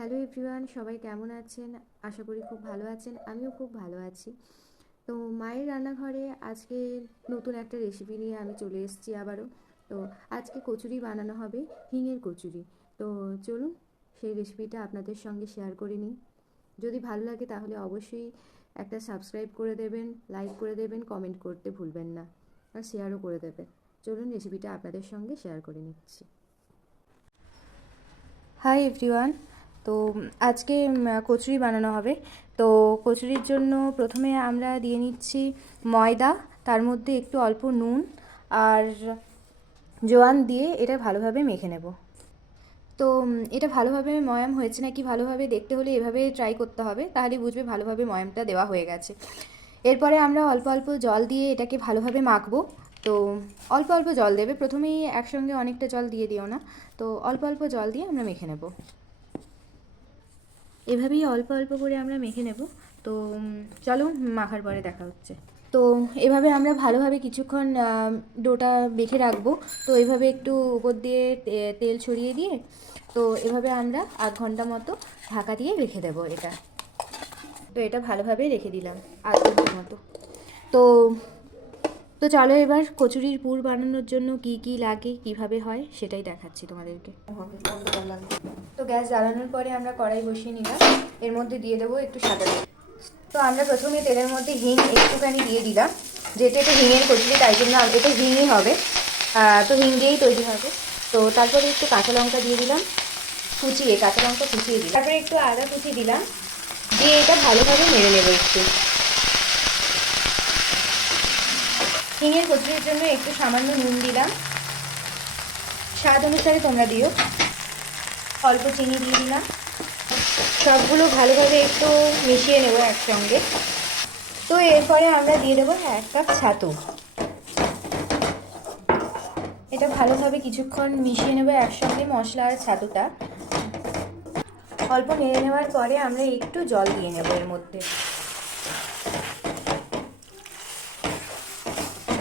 Hello everyone, সবাই কেমন আছেন? আশা করি খুব ভালো আছেন। আমিও খুব ভালো আছি। তো মায়ের রান্নাঘরে আজকে নতুন একটা রেসিপি নিয়ে আমি চলে এসেছি আবারও। তো আজকে কচুরি বানানো হবে, হিঙের কচুরি। তো চলুন সেই রেসিপিটা আপনাদের সঙ্গে শেয়ার করে নিই। যদি ভালো লাগে তাহলে অবশ্যই একটা সাবস্ক্রাইব করে দেবেন, লাইক করে দেবেন, কমেন্ট করতে ভুলবেন না, আর শেয়ারও করে দেবেন। চলুন রেসিপিটা আপনাদের সঙ্গে শেয়ার করে নিচ্ছি। Hi everyone. তো আজকে কচুরি বানানো হবে। তো কচুরির জন্য প্রথমে আমরা দিয়ে নিচ্ছি ময়দা, তার মধ্যে একটু অল্প নুন আর জোয়ান দিয়ে এটা ভালোভাবে মেখে নেব। তো এটা ভালোভাবে ময়াম হয়েছে নাকি ভালোভাবে দেখতে হলে এভাবে ট্রাই করতে হবে, তাহলে বুঝবে ভালোভাবে ময়ামটা দেওয়া হয়ে গেছে। এরপরে আমরা অল্প অল্প জল দিয়ে এটাকে ভালোভাবে মাখবো। তো অল্প অল্প জল দেবে, প্রথমেই একসঙ্গে অনেকটা জল দিয়ে দিও না। তো অল্প অল্প জল দিয়ে আমরা মেখে নেব। এভাবেই অল্প অল্প করে আমরা মেখে নেব। তো চলো মাখার পরে দেখা হচ্ছে। তো এভাবে আমরা ভালোভাবে কিছুক্ষণ ডোটা বেঁধে রাখবো। তো এভাবে একটু উপর দিয়ে তেল ছড়িয়ে দিয়ে তো এভাবে আমরা 8 ঘন্টা মতো ঢাকা দিয়ে রেখে দেবো এটা। তো এটা ভালোভাবে রেখে দিলাম 8 ঘন্টার মতো। তো তো চলো এবার কচুরির পুর বানানোর জন্য কি কি লাগে, কিভাবে হয় সেটাই দেখাচ্ছি তোমাদেরকে। তো গ্যাস জ্বালানোর পরে আমরা কড়াই বসিয়ে নিলাম। এর মধ্যে দিয়ে দেবো একটু সাদা তেল। তো আমরা প্রথমে তেলের মধ্যে হিং একটুখানি দিয়ে দিলাম, যেহেতু এটা হিঙের কচুরি তাই জন্য এটা হিংই হবে। তো হিং দিয়েই তৈরি হবে। তো তারপরে একটু কাঁচা লঙ্কা দিয়ে দিলাম, কুচিয়ে কাঁচা লঙ্কা কুচিয়ে দিলাম। তারপরে একটু আদা কুচি দিলাম, দিয়ে এটা ভালোভাবে নেড়ে নেবো একটু। হিঙের কচুরির জন্য একটু সামান্য নুন দিলাম, স্বাদ অনুসারে তোমরা দিও। অল্প চিনি দিয়ে দিলাম। সবগুলো ভালোভাবে একটু মিশিয়ে নেব একসঙ্গে। তো এরপরে আমরা দিয়ে দেবো 1 কাপ ছাতু। এটা ভালোভাবে কিছুক্ষণ মিশিয়ে নেব একসঙ্গে, মশলা আর ছাতুটা। অল্প নেড়ে নেওয়ার পরে আমরা একটু জল দিয়ে নেব এর মধ্যে।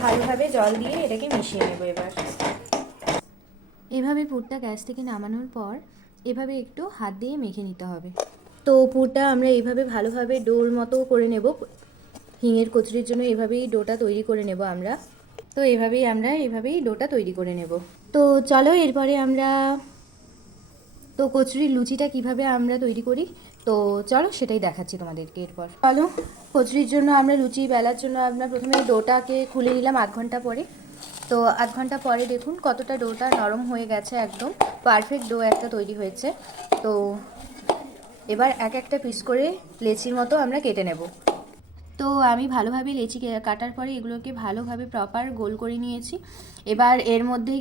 ভালোভাবে জল দিয়ে এটাকে মিশিয়ে নেব এবার। এভাবে পুরটা গ্যাস থেকে নামানোর পর এভাবে একটু হাত দিয়ে মেখে নিতে হবে। তো পুরটা আমরা এইভাবে ভালোভাবে ডোর মতো করে নেব। হিঙের কচুরির জন্য এভাবেই ডোটা তৈরি করে নেব আমরা। তো এভাবেই ডোটা তৈরি করে নেব। তো চলো এরপরে আমরা কচুরির লুচিটা কিভাবে আমরা তৈরি করি, তো চলো সেটাই দেখাচ্ছি তোমাদেরকে এরপর। চলো কচুরির জন্য আমরা লুচি বেলার জন্য আমরা প্রথমে ডোটাকে খুলে নিলাম 8 ঘন্টা পরে। তো 8 ঘন্টা পরে দেখুন কতটা ডোটা নরম হয়ে গেছে, একদম পারফেক্ট ডো একটা তৈরি হয়েছে। তো এবার এক একটা পিস করে লেচির মতো আমরা কেটে নেব। তো আমি ভালোভাবে লেচি কাটার পরে এগুলোকে ভালোভাবে প্রপার গোল করে নিয়েছি। এবার এর মধ্যে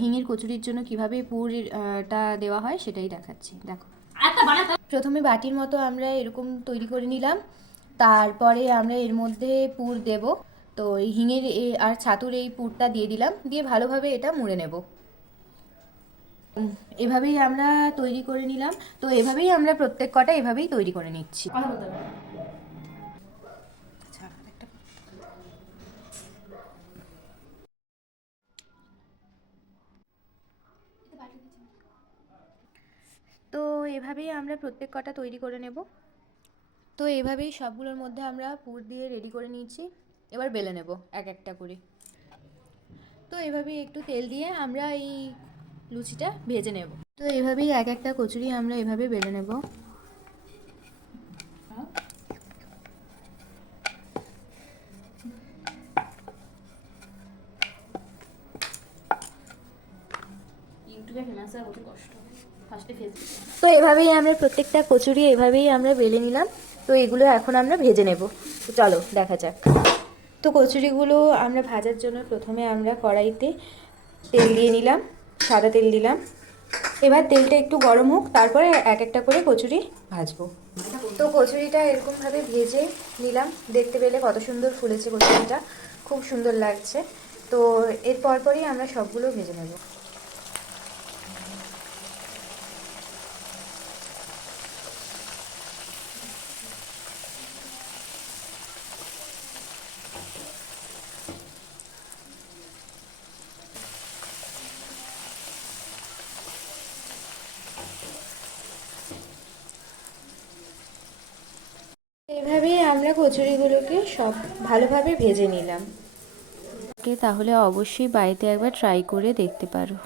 হিঙের কচুরির জন্য কিভাবে পুরটা দেওয়া হয় সেটাই দেখাচ্ছি, দেখো। প্রথমে বাটির মতো আমরা এরকম তৈরি করে নিলাম, তারপরে আমরা এর মধ্যে পুর দেব। তো এই হিঙের আর ছাতুর এই পুরটা দিয়ে দিলাম, দিয়ে ভালোভাবে এটা মুড়ে নেব। এভাবেই আমরা তৈরি করে নিলাম। তো এভাবেই আমরা প্রত্যেক কটা এভাবেই তৈরি করে নিচ্ছি। তো এভাবেই আমরা প্রত্যেক কটা তৈরি করে নেব। তো এভাবেই সবগুলোর মধ্যে আমরা পুর দিয়ে রেডি করে নিয়েছি। এবার বেলে নেব এক একটা করে। তো এভাবেই একটু তেল দিয়ে আমরা এই লুচিটা ভেজে নেব। তো এভাবেই এক একটা কচুরি আমরা এভাবে বেলে নেব। তো এভাবেই আমরা প্রত্যেকটা কচুরি এভাবেই আমরা বেলে নিলাম। তো এগুলো এখন আমরা ভেজে নেব। তো চলো দেখা যাক। তো কচুরিগুলো আমরা ভাজার জন্য প্রথমে আমরা কড়াইতে তেল দিয়ে নিলাম, সাদা তেল দিলাম। এবার তেলটা একটু গরম হোক, তারপরে এক একটা করে কচুরি ভাজবো। তো কচুরিটা এরকমভাবে ভেজে নিলাম, দেখতে পেলে কত সুন্দর ফুলেছে কচুরিটা, খুব সুন্দর লাগছে। তো এর পরপরই আমরা সবগুলো ভেজে নেব। এভাবেই আমরা কচুরিগুলোকে সব ভালোভাবে ভেজে নিলাম। তাহলে অবশ্যই বাড়িতে একবার ট্রাই করে দেখতে পারো।